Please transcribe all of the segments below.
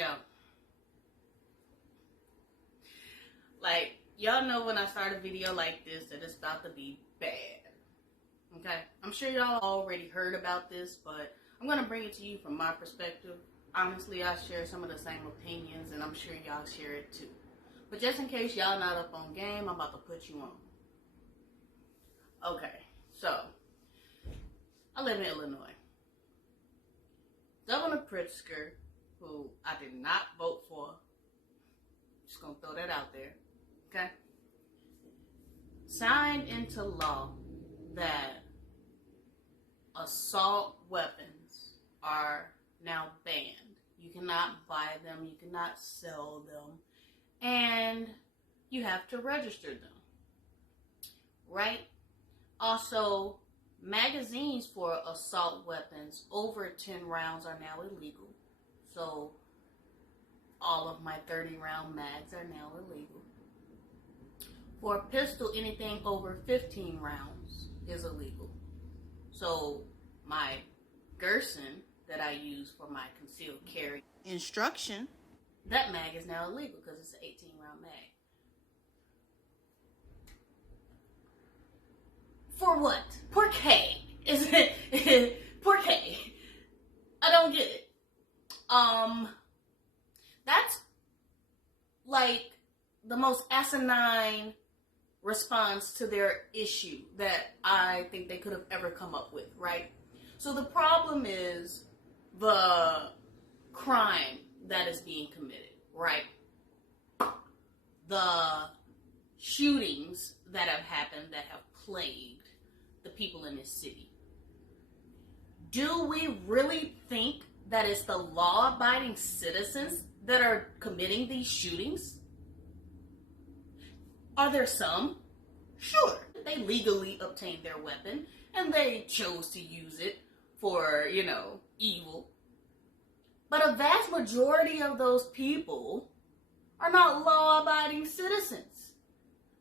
Joe. Like, y'all know when I start a video like this that it's about to be bad. Okay? I'm sure y'all already heard about this, but I'm going to bring it to you from my perspective. Honestly, I share some of the same opinions, and I'm sure y'all share it too. But just in case y'all not up on game, I'm about to put you on. Okay, so, I live in Illinois. Governor Pritzker, who I did not vote for, just gonna throw that out there, okay, signed into law that assault weapons are now banned. You cannot buy them, you cannot sell them, and you have to register them, right? Also, magazines for assault weapons over 10 rounds are now illegal. So, all of my 30-round mags are now illegal. For a pistol, anything over 15 rounds is illegal. So, my Gerson that I use for my concealed carry instruction, that mag is now illegal because it's an 18-round mag. For what? Por qué? Is it por qué? I don't get it. That's like the most asinine response to their issue that I think they could have ever come up with, right? So the problem is the crime that is being committed, right? The shootings that have happened that have plagued the people in this city. Do we really think that it's the law-abiding citizens that are committing these shootings? Are there some? Sure. They legally obtained their weapon and they chose to use it for, evil. But a vast majority of those people are not law-abiding citizens.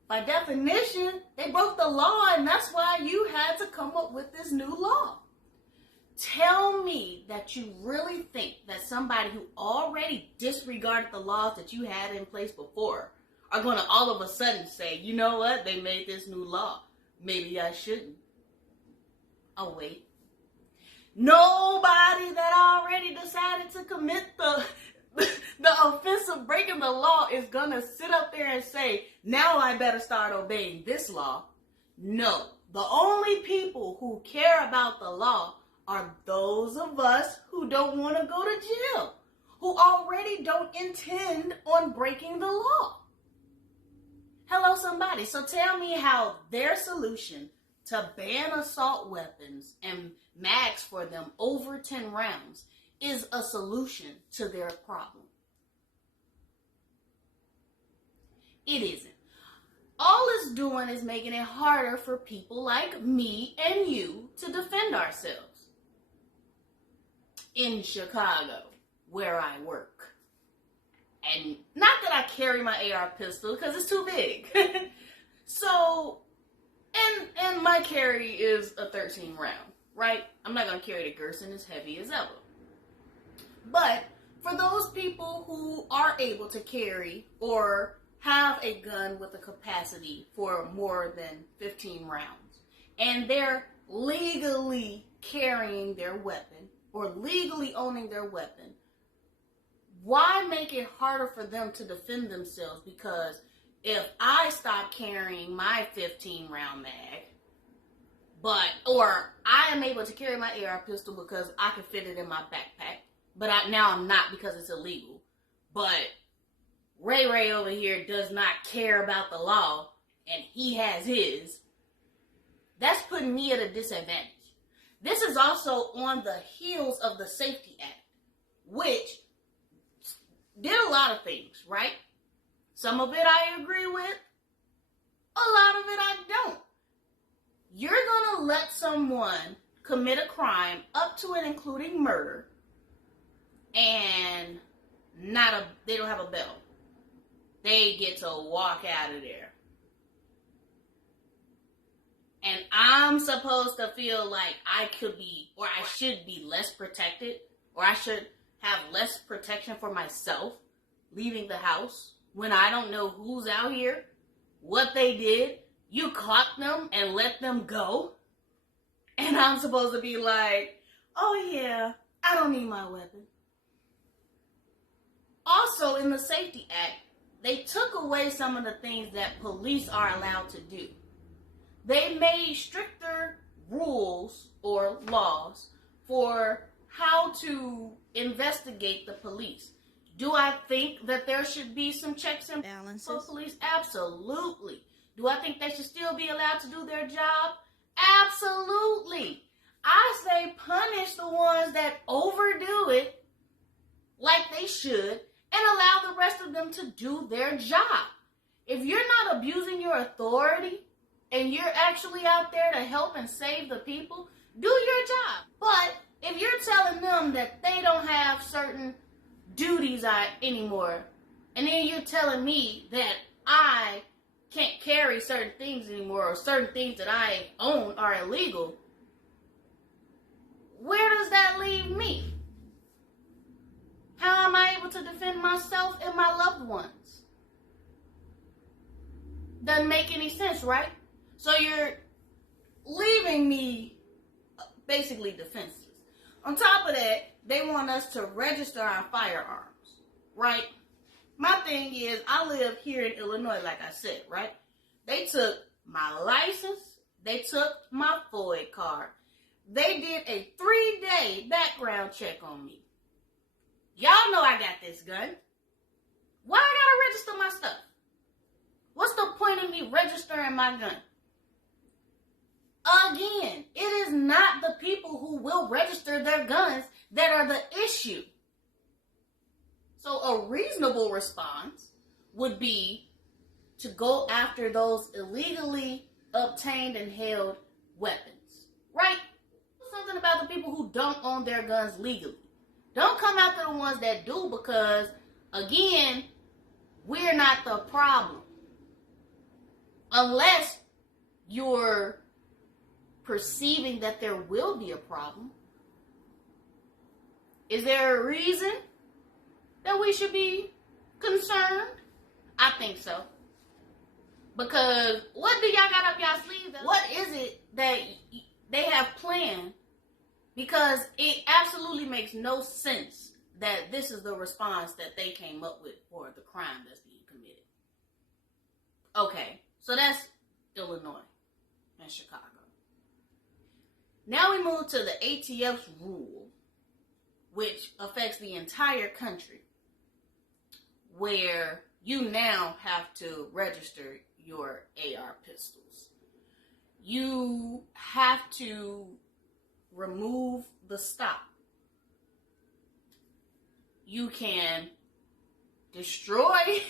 By definition, they broke the law, and that's why you had to come up with this new law. Tell me that you really think that somebody who already disregarded the laws that you had in place before are going to all of a sudden say, you know what, they made this new law. Maybe I shouldn't. Oh, wait. Nobody that already decided to commit the offense of breaking the law is going to sit up there and say, now I better start obeying this law. No. The only people who care about the law are those of us who don't want to go to jail, who already don't intend on breaking the law. Hello, somebody. So tell me how their solution to ban assault weapons and mags for them over 10 rounds is a solution to their problem. It isn't. All it's doing is making it harder for people like me and you to defend ourselves. In Chicago, where I work. And not that I carry my AR pistol because it's too big. So, and my carry is a 13 round, right? I'm not going to carry the Gerson as heavy as ever. But for those people who are able to carry or have a gun with a capacity for more than 15 rounds, and they're legally carrying their weapon or legally owning their weapon, why make it harder for them to defend themselves? Because if I stop carrying my 15-round mag, or I am able to carry my AR pistol because I can fit it in my backpack, but now I'm not because it's illegal. But Ray over here does not care about the law, and he has his. That's putting me at a disadvantage. This is also on the heels of the Safety Act, which did a lot of things, right? Some of it I agree with. A lot of it I don't. You're going to let someone commit a crime up to and including murder, and they don't have a bail. They get to walk out of there. And I'm supposed to feel like I could be, or I should be less protected, or I should have less protection for myself leaving the house when I don't know who's out here, what they did. You caught them and let them go. And I'm supposed to be like, oh yeah, I don't need my weapon. Also, in the Safety Act, they took away some of the things that police are allowed to do. They made stricter rules or laws for how to investigate the police. Do I think that there should be some checks and balances for police? Absolutely. Do I think they should still be allowed to do their job? Absolutely. I say punish the ones that overdo it like they should and allow the rest of them to do their job. If you're not abusing your authority and you're actually out there to help and save the people, do your job. But if you're telling them that they don't have certain duties anymore, and then you're telling me that I can't carry certain things anymore, or certain things that I own are illegal, where does that leave me? How am I able to defend myself and my loved ones? Doesn't make any sense, right? So you're leaving me basically defenseless. On top of that, they want us to register our firearms, right? My thing is, I live here in Illinois, like I said, right? They took my license. They took my FOID card. They did a 3-day background check on me. Y'all know I got this gun. Why I gotta register my stuff? What's the point of me registering my gun? Again, it is not the people who will register their guns that are the issue. So a reasonable response would be to go after those illegally obtained and held weapons, right? Do something about the people who don't own their guns legally. Don't come after the ones that do, because, again, we're not the problem. Unless you're perceiving that there will be a problem. Is there a reason that we should be concerned? I think so. Because what do y'all got up y'all sleeves? What is it that they have planned? Because it absolutely makes no sense that this is the response that they came up with for the crime that's being committed. Okay, so that's Illinois and Chicago. Now we move to the ATFs rule, which affects the entire country, where you now have to register your AR pistols. You have to remove the stock. You can destroy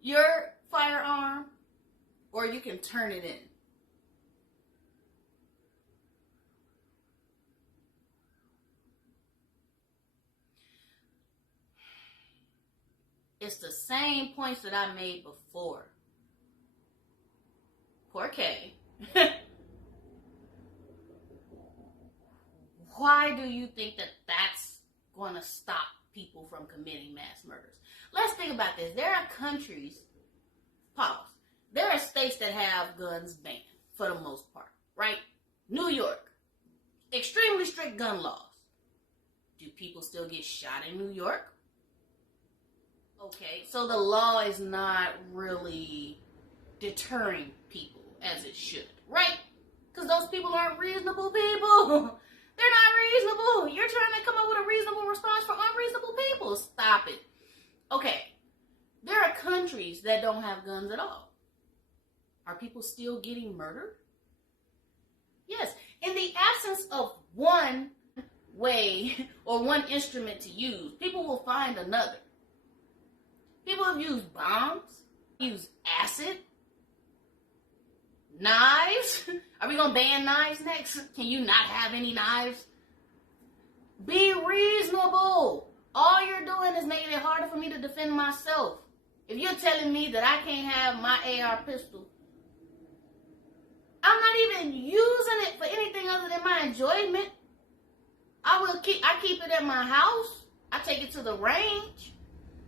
your firearm, or you can turn it in. It's the same points that I made before. Poor K. Why do you think that that's going to stop people from committing mass murders? Let's think about this. There are countries, pause. There are states that have guns banned for the most part, right? New York, extremely strict gun laws. Do people still get shot in New York? Okay, so the law is not really deterring people as it should, right? Because those people aren't reasonable people. They're not reasonable. You're trying to come up with a reasonable response for unreasonable people. Stop it. Okay, there are countries that don't have guns at all. Are people still getting murdered? Yes. In the absence of one way or one instrument to use, people will find another. People have used bombs, used acid, knives. Are we going to ban knives next? Can you not have any knives? Be reasonable. All you're doing is making it harder for me to defend myself. If you're telling me that I can't have my AR pistol, I'm not even using it for anything other than my enjoyment. I keep it at my house I take it to the range.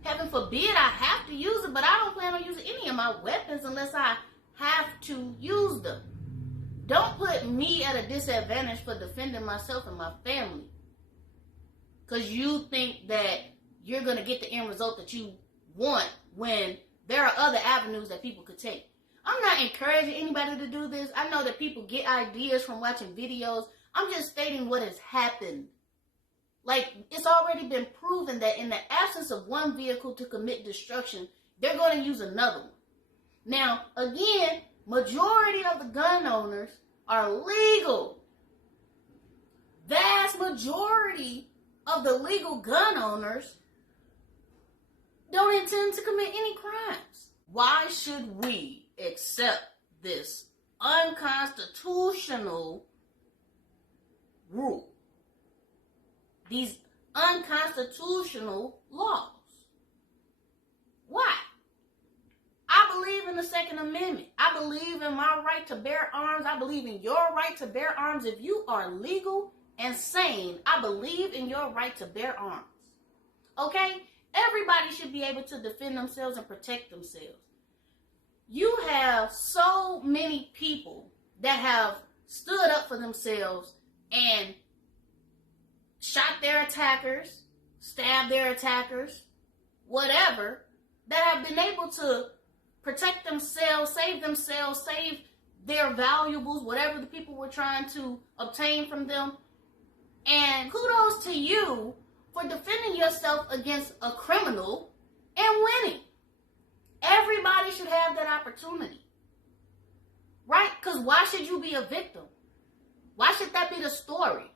Heaven forbid I have to use it, but I don't plan on using any of my weapons unless I have to use them. Don't put me at a disadvantage for defending myself and my family. Because you think that you're going to get the end result that you want when there are other avenues that people could take. I'm not encouraging anybody to do this. I know that people get ideas from watching videos. I'm just stating what has happened. Like, it's already been proven that in the absence of one vehicle to commit destruction, they're going to use another one. Now, again, majority of the gun owners are legal. Vast majority of the legal gun owners don't intend to commit any crimes. Why should we accept this unconstitutional rule? These unconstitutional laws. Why? I believe in the Second Amendment. I believe in my right to bear arms. I believe in your right to bear arms. If you are legal and sane, I believe in your right to bear arms. Okay? Everybody should be able to defend themselves and protect themselves. You have so many people that have stood up for themselves and shot their attackers, stabbed their attackers, whatever, that have been able to protect themselves, save their valuables, whatever the people were trying to obtain from them. And kudos to you for defending yourself against a criminal and winning. Everybody should have that opportunity. Right? Because why should you be a victim? Why should that be the story?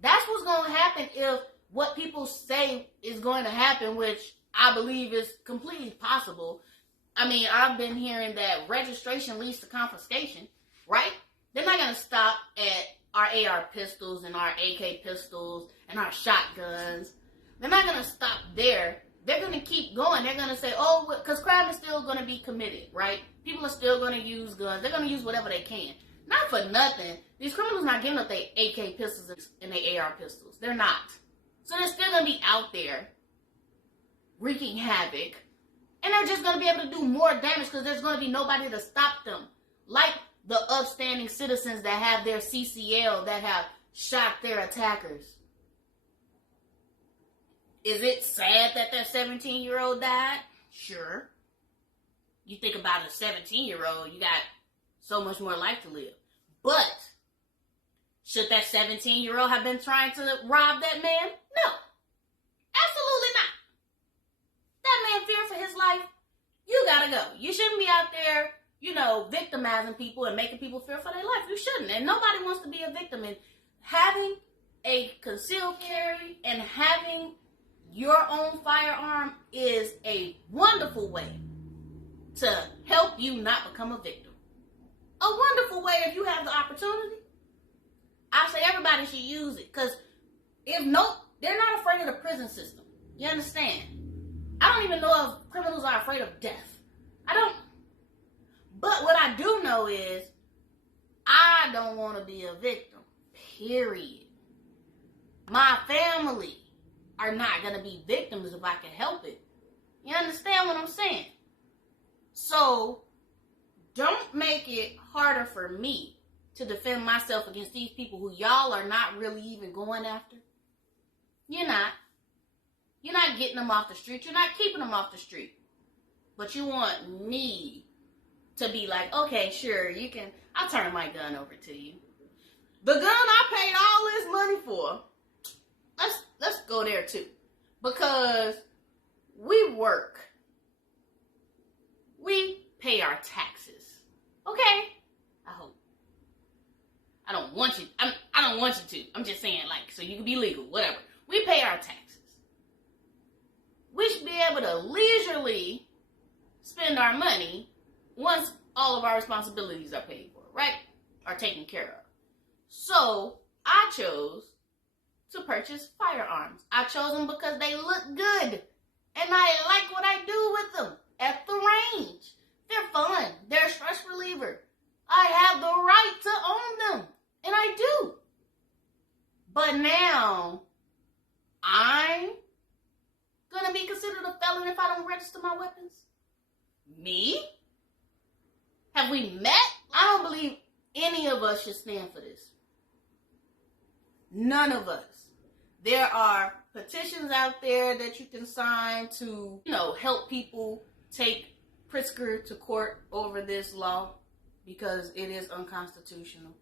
That's what's going to happen if what people say is going to happen, which I believe is completely possible. I mean, I've been hearing that registration leads to confiscation, right? They're not going to stop at our AR pistols and our AK pistols and our shotguns. They're not going to stop there. They're going to keep going. They're going to say, oh, because crime is still going to be committed, right? People are still going to use guns. They're going to use whatever they can. Not for nothing. These criminals not giving up their AK pistols and their AR pistols. They're not. So they're still going to be out there wreaking havoc. And they're just going to be able to do more damage because there's going to be nobody to stop them. Like the upstanding citizens that have their CCL, that have shot their attackers. Is it sad that 17-year-old died? Sure. You think about a 17-year-old, you got so much more life to live. But should that 17-year-old have been trying to rob that man? No. Absolutely not. That man feared for his life. You gotta go. You shouldn't be out there, victimizing people and making people fear for their life. You shouldn't. And nobody wants to be a victim. And having a concealed carry and having your own firearm is a wonderful way to help you not become a victim. A wonderful way if you have the opportunity. I say everybody should use it. Because they're not afraid of the prison system. You understand? I don't even know if criminals are afraid of death. I don't. But what I do know is I don't want to be a victim. Period. My family are not going to be victims if I can help it. You understand what I'm saying? So, don't make it harder for me to defend myself against these people who y'all are not really even going after. You're not. You're not getting them off the street. You're not keeping them off the street. But you want me to be like, okay, sure, I'll turn my gun over to you. The gun I paid all this money for, let's go there too. Because we work. We pay our taxes. Okay? I hope. I don't want you to. I'm just saying, so you can be legal, whatever. We pay our taxes. We should be able to leisurely spend our money once all of our responsibilities are paid for, right? Are taken care of. So, I chose to purchase firearms. I chose them because they look good. And I like what I do with them at the range. They're fun. They're a stress reliever. I have the right to own them. And I do. But now, I'm considered a felon if I don't register my weapons? Me? Have we met? I don't believe any of us should stand for this. None of us. There are petitions out there that you can sign to, help people take Pritzker to court over this law because it is unconstitutional.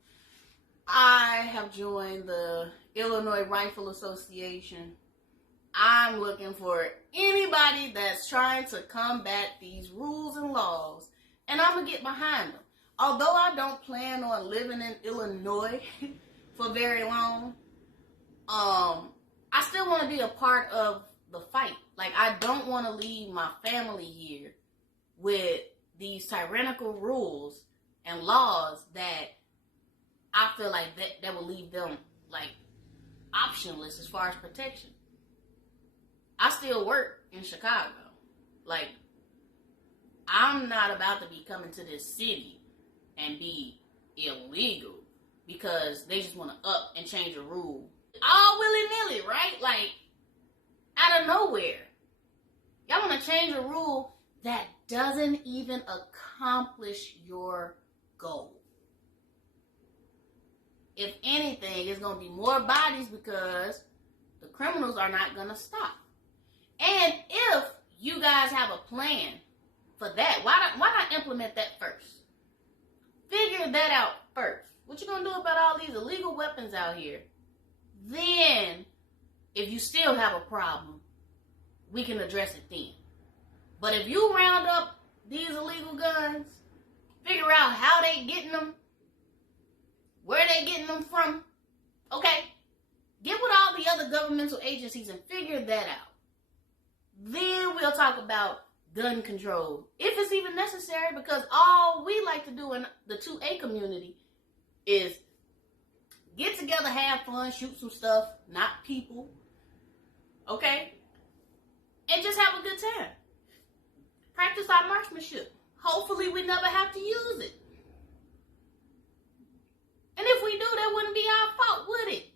I have joined the Illinois Rifle Association. I'm looking for anybody that's trying to combat these rules and laws, and I'm going to get behind them. Although I don't plan on living in Illinois for very long, I still want to be a part of the fight. Like, I don't want to leave my family here with these tyrannical rules and laws that I feel like that will leave them, like, optionless as far as protection. I still work in Chicago. Like, I'm not about to be coming to this city and be illegal because they just want to up and change a rule. All willy-nilly, right? Like, out of nowhere. Y'all want to change a rule that doesn't even accomplish your goal. If anything, it's going to be more bodies because the criminals are not going to stop. And if you guys have a plan for that, why not implement that first? Figure that out first. What you going to do about all these illegal weapons out here? Then, if you still have a problem, we can address it then. But if you round up these illegal guns, figure out how they getting them, where they getting them from, okay? Get with all the other governmental agencies and figure that out. Then we'll talk about gun control, if it's even necessary, because all we like to do in the 2A community is get together, have fun, shoot some stuff, not people, okay? And just have a good time. Practice our marksmanship. Hopefully we never have to use it. And if we do, that wouldn't be our fault, would it?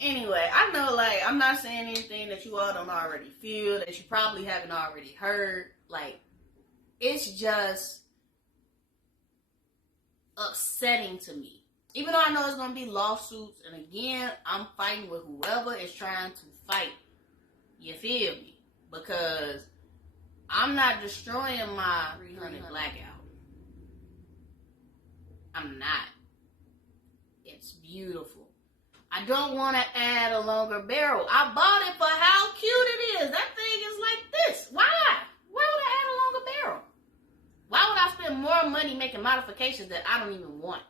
Anyway, I know, like, I'm not saying anything that you all don't already feel, that you probably haven't already heard. Like, it's just upsetting to me. Even though I know it's going to be lawsuits, and again, I'm fighting with whoever is trying to fight. You feel me? Because I'm not destroying my 300 blackout. I'm not. It's beautiful. I don't want to add a longer barrel. I bought it for how cute it is. That thing is like this. Why? Why would I add a longer barrel? Why would I spend more money making modifications that I don't even want?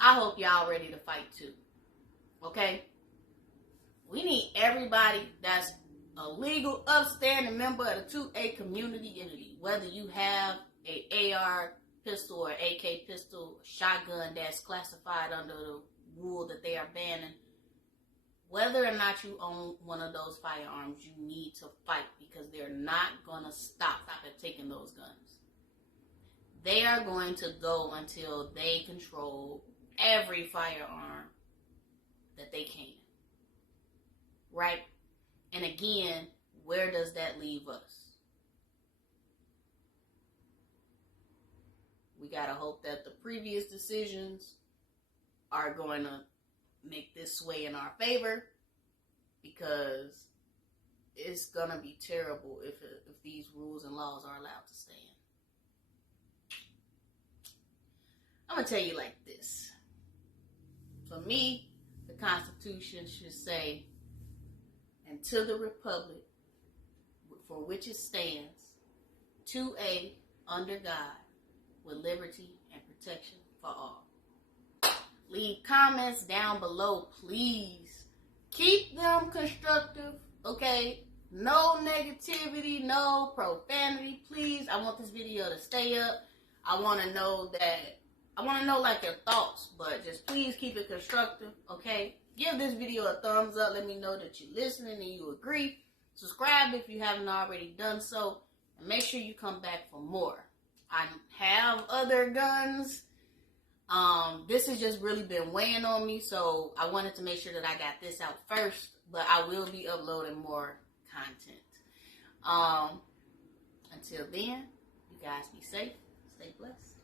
I hope y'all ready to fight too. Okay? We need everybody that's a legal, upstanding member of the 2A community, whether you have a AR pistol or AK pistol, shotgun that's classified under the rule that they are banning. Whether or not you own one of those firearms, you need to fight because they're not going to stop at taking those guns. They are going to go until they control every firearm that they can. Right? And again, where does that leave us? We gotta hope that the previous decisions are going to make this sway in our favor, because it's gonna be terrible if these rules and laws are allowed to stand. I'm gonna tell you like this. For me, the Constitution should say, "And to the republic for which it stands, 2A, under God, with liberty and protection for all." Leave comments down below, please. Keep them constructive, okay? No negativity, no profanity, please. I want this video to stay up. I want to know like your thoughts, but just please keep it constructive, okay? Give this video a thumbs up. Let me know that you're listening and you agree. Subscribe if you haven't already done so, and make sure you come back for more. I have other guns This has just really been weighing on me, so I wanted to make sure that I got this out first, but I will be uploading more content. Until then, you guys be safe, stay blessed.